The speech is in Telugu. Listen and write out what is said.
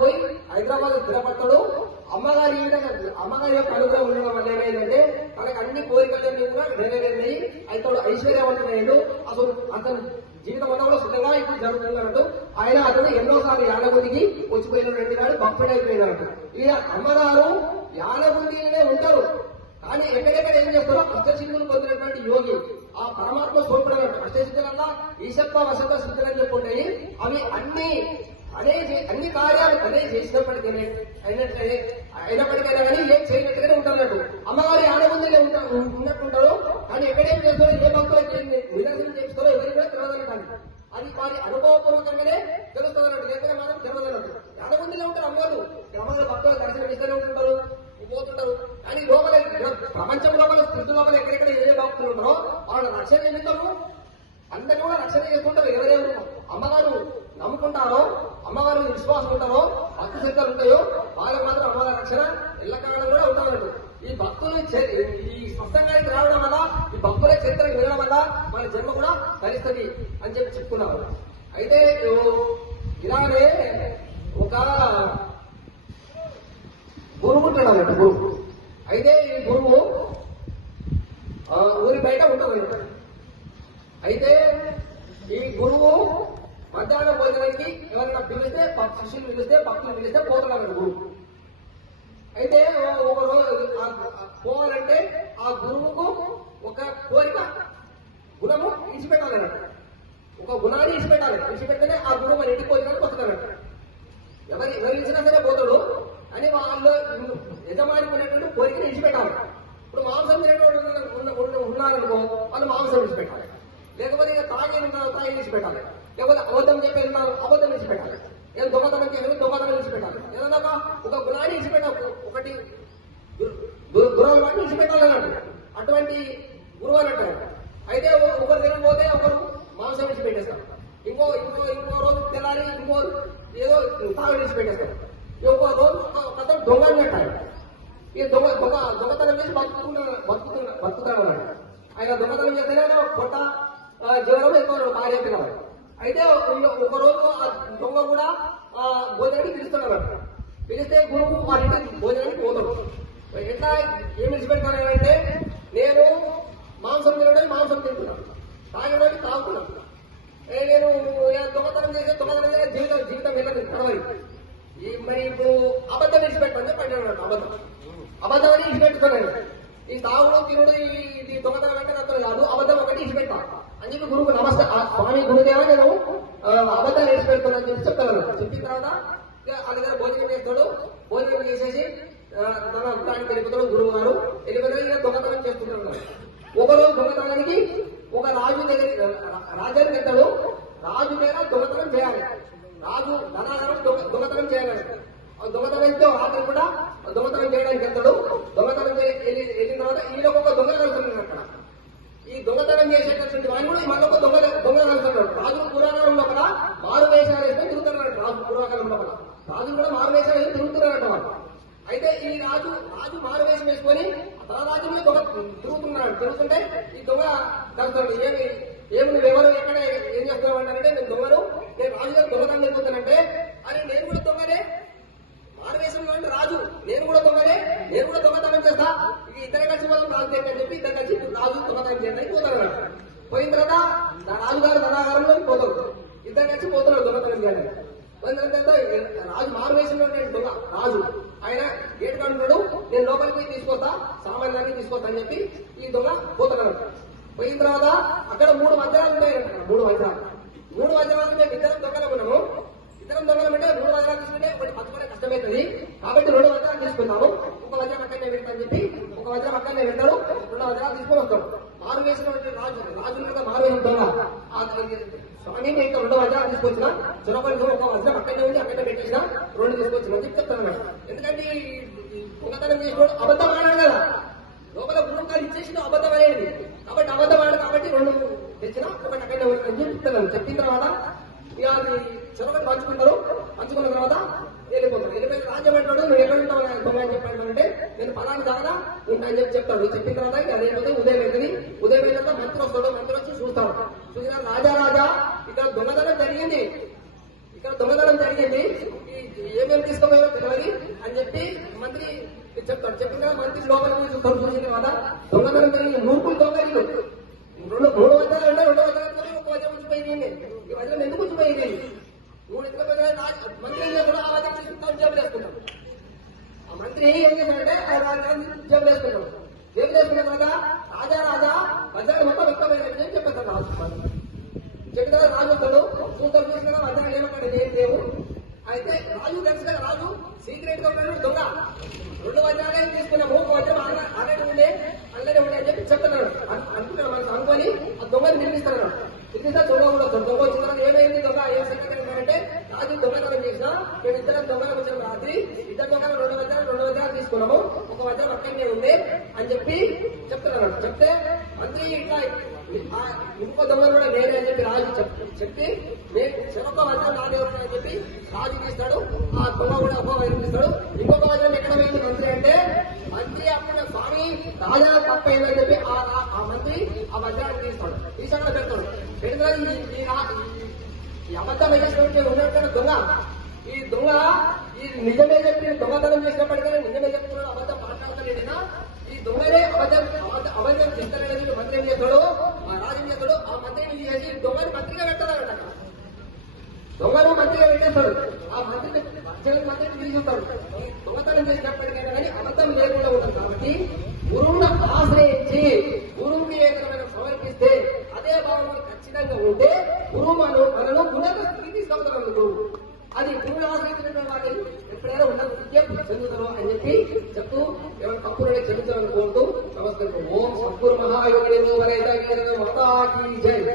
పోయి హైదరాబాద్ స్థిరపడతాడు. అమ్మగారి అమ్మగారి యొక్క అనుగ్రహం ఉండడం వల్ల ఏమైందంటే తనకు అన్ని కోరికలన్నీ కూడా నెరవేరినాయి అతడు ఐశ్వర్యవంతుడైండు అసలు అతను జీవితం అంతా కూడా సుఖంగా ఇప్పుడు జరుగుతున్నట్టు ఆయన అతను ఎన్నోసార్లు యానగుండికి వచ్చిపోయినటువంటి నాడు భక్తుడైపోయినట్టు ఇక అమ్మగారు యానగుండినే ఉంటారు. కానీ ఎక్కడెక్కడ ఏం చేస్తారో అష్టసిద్ధులు పొందినటువంటి యోగి ఆ పరమాత్మ స్వరూపుడైనట్టు అష్టసిద్ధులన్నా ఈశత్వ వసత సిద్ధులని చెప్పుంటాయి అవి అన్ని అదే అన్ని కార్యాలు అనే చేసినప్పటికీ అయినట్టే అయినప్పటికైనా కానీ ఏం చేయనట్టుగానే ఉంటారన్నట్టు అమ్మవారి ఆనందంలో ఉంటా ఉన్నట్టుంటారు కానీ ఎక్కడేం చేస్తారో ఏ భక్తులు అయితే నిదర్శనం చేస్తారో ఎవరికి కూడా తెలియదన్నట్టు అది వారి అనుభవపూర్వకంగానే తెలుస్తుంది అన్నట్టు లేకపోతే మాత్రం తెలియదన్నట్టు ఆనందంలో ఉంటారు అమ్మవారు. గ్రామంలో భక్తులు దర్శనం ఇస్తూనే ఉంటుంటారు పోతుంటారు. కానీ లోపల ప్రపంచం లోపల స్థితి లోపల ఎక్కడెక్కడ ఏ భక్తులు ఉంటారో వాళ్ళ రక్షణ నిమిత్తము అందరూ కూడా రక్షణ చేసుకుంటారు ఎవరెవరు అమ్మగారు నమ్ముకుంటారో అమ్మగారు విశ్వాసం ఉంటారో భక్తి శ్రద్ధలు ఉంటాయో వాళ్ళకి మాత్రం అమ్మవారి రక్షణ ఎల్లకాలం కూడా ఉంటారు ఈ భక్తులు ఈ సత్సంగానికి రావడం వల్ల ఈ భక్తుల చరిత్ర వినడం వల్ల మన జన్మ కూడా తరిస్తుంది అని చెప్పి చెప్తున్నారు. అయితే ఇలానే ఒక గురువు ఉంటాడు అన్నట్టు గురువు అయితే ఈ గురువు ఆ, ఊరి బయట ఉంటుంది అయితే ఈ గురువు మధ్యాహ్నం భోజనానికి ఎవరైనా పిలిస్తే ప- శిష్యులు పిలిస్తే భక్తులు పిలిస్తే పోతున్నాడు గురువు అయితే ఒక రోజు పోవాలంటే ఆ గురువుకు ఒక కోరిక గుణము ఇచ్చిపెట్టాలన్నట్టు ఒక గుణాన్ని ఇచ్చిపెట్టాలి ఇచ్చిపెడితేనే ఆ గురువు మన ఇంటికి పోయినానికి వస్తున్నాడట ఎవరు ఎవరు ఇచ్చినా సరే పోతాడు అని వాళ్ళు యజమానికి ఉన్నటువంటి కోరికను ఇచ్చిపెట్టాలి ఇప్పుడు మాంసం తినేటువంటి ఉన్నారనుకో వాళ్ళు మాంసం ఇచ్చిపెట్టాలి లేకపోతే ఇక తాగి తాగి ఇచ్చిపెట్టాలి లేకపోతే అబద్ధం చెప్పి మనం అబద్ధం విడిచిపెట్టాలి. ఏదో దొంగతనం చేయాలి దొంగతనం విడిచిపెట్టాలి. ఏదన్నా ఒక- ఒక గుణాన్ని ఇచ్చిపెట్టాలి ఒకటి దు- గురువుల వాటిని అటువంటి గురువు అని అంటారు. అయితే ఒకరు తినకపోతే ఒకరు మాంసం విడిచిపెట్టేస్తారు. ఇంకో ఇంకో ఇంకో రోజు తెల్లారి ఇంకో ఏదో తాగు విడిచిపెట్టేస్తారు. ఇంకో రోజు ఒక- ఒక అతను దొంగ అన్నట్టు ఈ దొంగ దొంగ దొంగతనం చేసి బతుకుతున్న బతుకుతున్న బతుకుతాడు అన్నట్టు. ఆయన దొంగతనం చేస్తేనే పొట్ట జ్వరం ఎక్కువ భార్య పిల్లవాడు అయితే ఒక- ఒక రోజు ఆ దొంగ కూడా ఆ, భోజనానికి పిలుస్తున్నాడు పిలిస్తే గురువు వాళ్ళ ఇంటి భోజనానికి పోతాడు. ఎట్లా ఏం విడిచిపెడతాను అంటే నేను మాంసం తినడానికి మాంసం తింటున్నాను తాగడానికి తాగుతున్నాను నేను దొంగతనం చేసే దొంగతనం చేసే జీవితం జీవితం వెళ్ళదు కడవరి ఈ మరి ఇప్పుడు అబద్ధం విడిచిపెట్టండి పెట్టాడు అబద్ధం. అబద్ధం అని విడిచిపెట్టుతున్నాను ఈ తాగుడు తినుడు ఈ ఇది దొంగతనం అంటే నాతో కాదు అబద్ధం ఒకటి విడిచిపెట్టా అని గురువు నమస్తే స్వామి గురుదేవా నేను అబద్ధాలు వేసి పెడుతున్నాను చెప్పి చెప్తాను. చెప్పిన తర్వాత ఇక ఆ దగ్గర భోజనం చేస్తాడు. భోజనం చేసేసి తన అంతానికి వెళ్ళిపోతాడు గురువు గారు. వెళ్ళిపోతాడు ఇక దొంగతనం చేస్తుంటాడు. ఒకరోజు దొంగతనానికి ఒక రాజు దగ్గర రాజానికి వెళ్తాడు రాజు దగ్గర దొంగతనం చేయాలి. రాజు ధనాగారం దొంగతనం చేయాలి. దొంగతనం వెళ్తే రాత్రి కూడా దొంగతనం చేయడానికి వెళ్తాడు. దొంగతనం వెళ్ళిన తర్వాత ఈయన ఒక దొంగ దొంగతనం చేసేటటువంటి వాడిని కూడా మళ్ళీ దొంగ దొంగ కలుగుతున్నాడు రాజు పురాణం లోపల మారు వేషాలు వేసుకొని తిరుగుతున్నాడు రాజు పురాణం లోపల రాజు కూడా మారు వేషాలు వేసుకొని తిరుగుతున్నాడు వాళ్ళు అయితే ఈ రాజు రాజు మారు వేషం వేసుకొని తన రాజు మీద దొంగ తిరుగుతున్నాడు తిరుగుతుంటే ఈ దొంగ కలుస్తాడు ఏమి ఏమి నువ్వు ఎవరు ఎక్కడ ఏం చేస్తున్నావు అంటే నేను దొంగను నేను రాజు గారు దొంగతనం వెళ్ళిపోతానంటే అని నేను కూడా దొంగనే మారువేషంలో అంటే రాజు నేను కూడా దొంగనే నేను కూడా దొంగతనం చేస్తా ఇక ఇద్దరు కలిసి పోదాం రాజు దగ్గర అని చెప్పి ఇద్దరు కలిసి రాజు దొంగతనం చేయడానికి పోతారు అన్నమాట. పోయిన తర్వాత నా రాజుగారు ధనాగారంలో పోతారు. ఇద్దరు కలిసి పోతున్నారు దొంగతనం చేయడానికి పోయిన తర్వాత రాజు మారువేషంలో నేను దొంగ రాజు. ఆయన గేట్ అంటున్నాడు నేను లోపలికి పోయి తీసుకొస్తా సామాన్యాన్ని తీసుకొస్తా అని చెప్పి ఈ దొంగ పోతున్నాడు పోయిన తర్వాత అక్కడ మూడు వజ్రాలు ఉన్నాయి మూడు వజ్రాలు. మూడు వజ్రాలు మేము ఇద్దరం దొంగలు ఉన్నాము. ఇద్దరం దొంగలం అంటే మూడు వజ్రాలు తీసుకుంటే ఒకటి పట్టుకునే కష్టమవుతుంది. కాబట్టి రెండు వజ్రాలు తీసుకున్నాము ఒక వజ్రం అక్కడనే పెడతాను చెప్పి ఒక వజ్రం అక్కడనే పెడతాడు రెండు వజ్రాలు తీసుకొని వస్తాం మారు వేసినటువంటి రాజు. రాజు మీద మారు ద్వారా ఆ స్వామి నేను ఇక్కడ రెండు వజ్రాలు తీసుకొచ్చిన చిరపల్లి ఒక వజ్రం అక్కడనే ఉంది అక్కడనే పెట్టేసిన రెండు తీసుకొచ్చిన. అని చెప్తాను ఎందుకంటే ఈ- ఈ దొంగతనం చేసినోడు అబద్ధం ఆడాడు కదా. లోపల గుణకాలు ఇచ్చేసిన అబద్ధం అనేది. కాబట్టి అబద్ధం ఆడు కాబట్టి రెండు తెచ్చిన ఒకటి అక్కడే ఉంది అని చెప్తున్నాను చెప్పిన తర్వాత ఇక అది చిరపల్లి పంచుకుంటారు. పంచుకున్న తర్వాత వెళ్ళిపోతారు. వెళ్ళిపోయిన రాజ్యం అంటాడు నువ్వు ఎక్కడ ఉంటావు అని చెప్పాడు అంటే నేను పలాని దాకా ఉంటా అని చెప్పి చెప్తాడు. చెప్పిన తర్వాత ఇక అదే వస్తాడు మంత్రి వచ్చి చూస్తాడు చూసిన రాజా రాజా ఇక్కడ దొంగతనం జరిగింది. ఇక్కడ దొంగతనం జరిగింది. ఏమేమి తీసుకోవాలో తెలియదు అని చెప్పి మంత్రి చెప్తాడు చెప్పిన కదా మంత్రి లోపల చూస్తాడు చూసిన కదా దొంగతనం జరిగింది. నూర్పులు దొంగలు. రెండు మూడు వందల రెండు రెండు వందల ఒక వజ్రం ఉంచిపోయింది. ఈ వజ్రం ఎందుకు ఉంచిపోయింది? మూడు ఎందుకు మంత్రి ఏం చేస్తాడు ఆ వజ్రం తీసుకుంటాం జబ్బులు వేసుకుంటాం ఆ మంత్రి ఏం చేశాడంటే ఆ రాజాన్ని జబ్బులు వేసుకున్నాం జబ్బులు వేసుకున్న తర్వాత రాజా రాజా వజ్రాలు మొత్తం వ్యక్తమైనట్టు అని చెప్పేస్తాడు రాజు చెప్పిన రాజు వస్తాడు చూస్తాడు చూసినా వజ్రాలు ఏమంటాడు ఏం లేవు. అయితే రాజు తెలుసు కదా రాజు సీక్రెట్గా ఉన్నాడు దొంగ. రెండు వజ్రాలే తీసుకున్నాము ఒక వజ్రం ఆల్రెడీ ఉండే అలాగే ఉండే అని చెప్పి చెప్తున్నాడు. అనుకుంటున్నాడు మనసు అనుకొని ఆ దొంగని నిర్మిస్తున్నాడు పిలిపిస్తే దొంగ కూడా వస్తాడు దొంగ వచ్చిన తర్వాత ఏమైంది? దొంగ ఏం సంగతి అంటే రాజు దొంగతనం చేసినా మేము ఇద్దరం దొంగలు వచ్చిన రాత్రి ఇద్దరు దొంగలు రెండు వజ్రాలు రెండు వజ్రాలు తీసుకున్నాము. ఒక వజ్రం అక్కడనే ఉంది అని చెప్పి చెప్తున్నాడు. చెప్తే మంత్రి ఇట్లా ఇంకో దొంగలు కూడా నేనే అని చెప్పి రాజు చెప్పి నేను చెరొక వజ్రం నాదే అని చెప్పి రాజు తీస్తాడు ఆ దొంగ కూడా ఒక వజ్రం ఇంకొక వజ్రం ఎక్కడ పోయింది మంత్రి అంటే మంత్రి అప్పుడు స్వామి రాజా తప్పైందని చెప్పి ఆ మంత్రి ఆ వజ్రాన్ని తీస్తాడు తీసాడు పెడతాడు పెడతాడు ఈ- ఈ రా- ఈ- ఈ ఉన్నట్టు దొంగ ఈ దొంగ ఈ నిజమే చెప్పి దొంగతనం చేసినప్పటికీ నిజమే చెప్తున్నాడు అబద్ధం మాట్లాడతలేడినా ఈ దొంగనే అబద్ధం అబద్ధం అబద్ధం చెప్తాడనేది మంత్రి ఏం చేస్తాడు ఆ రాజు ఏం చేస్తాడు ఆ మంత్రిని చేసి దొంగని మంత్రిగా పెట్టాలన్నట దొంగను మంత్రిగా పెట్టేస్తాడు ఆ మంత్రిని చివరి మంత్రిని పిలిచిస్తాడు. దొంగతనం చేసినప్పటికైనా కానీ అబద్ధం లేకుండా ఉంటుంది కాబట్టి గురువును ఆశ్రయించి గురువుకి ఏదైనా సమర్పిస్తే అదే భావం ఖచ్చితంగా ఉంటే గురువు మనం మనను ఉన్నత స్థితికి తీసుకెళ్తాడు గురువు అది గురువుని ఆశ్రయించినటువంటి వాటిని ఎప్పుడైనా ఉన్నత విద్య చెందుతారు అని చెప్పి చెప్తూ ఎవరి తప్పులనే అనుకో आयोग ने मनाई जाएगी भगवान की जय।